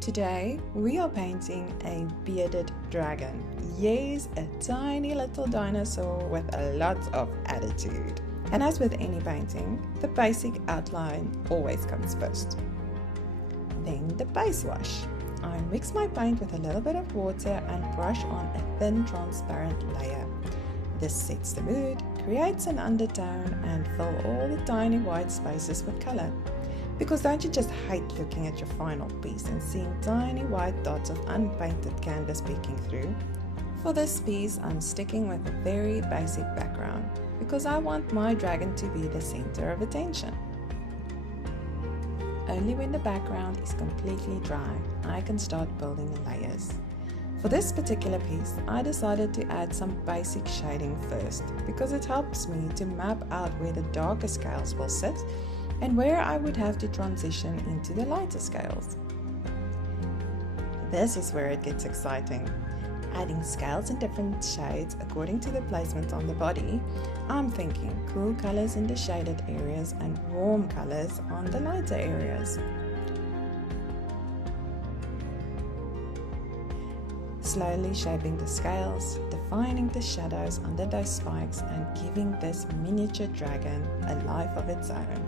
Today we are painting a bearded dragon. Yes, a tiny little dinosaur with a lot of attitude. And as with any painting, the basic outline always comes first. Then the base wash. I mix my paint with a little bit of water and brush on a thin transparent layer. This sets the mood, creates an undertone and fill all the tiny white spaces with color. Because don't you just hate looking at your final piece and seeing tiny white dots of unpainted canvas peeking through? For this piece, I'm sticking with a very basic background because I want my dragon to be the center of attention. Only when the background is completely dry, I can start building the layers. For this particular piece, I decided to add some basic shading first because it helps me to map out where the darker scales will sit and where I would have to transition into the lighter scales. This is where it gets exciting. Adding scales in different shades according to the placement on the body, I'm thinking cool colors in the shaded areas and warm colors on the lighter areas. Slowly shaping the scales, defining the shadows under those spikes and giving this miniature dragon a life of its own.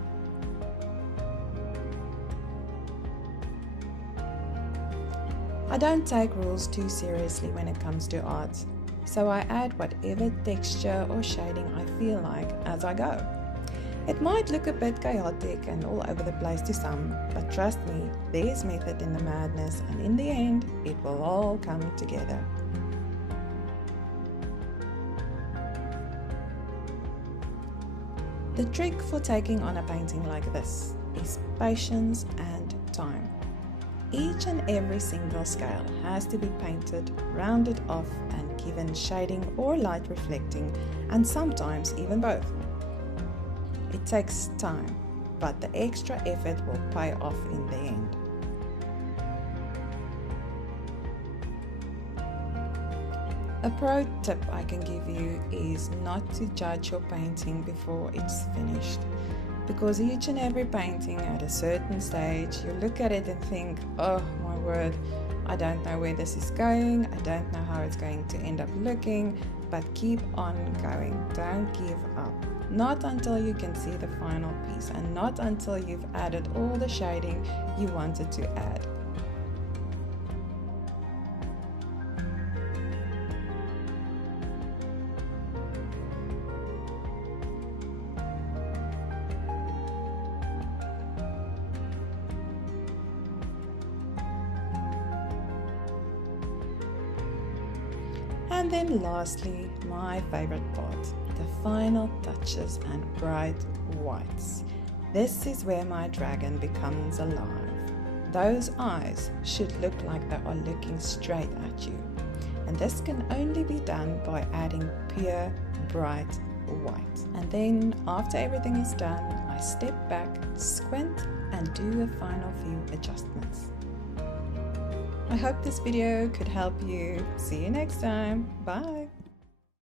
I don't take rules too seriously when it comes to art, so I add whatever texture or shading I feel like as I go. It might look a bit chaotic and all over the place to some, but trust me, there's method in the madness and in the end, it will all come together. The trick for taking on a painting like this is patience and time. Each and every single scale has to be painted, rounded off and given shading or light reflecting, and sometimes even both. It takes time, but the extra effort will pay off in the end. A pro tip I can give you is not to judge your painting before it's finished. Because each and every painting at a certain stage, you look at it and think, oh my word, I don't know where this is going, I don't know how it's going to end up looking, but keep on going, don't give up. Not until you can see the final piece and not until you've added all the shading you wanted to add. And then lastly, my favorite part, the final touches and bright whites. This is where my dragon becomes alive. Those eyes should look like they are looking straight at you. And this can only be done by adding pure, bright white. And then after everything is done, I step back, squint, and do a final few adjustments. I hope this video could help you. See you next time. Bye.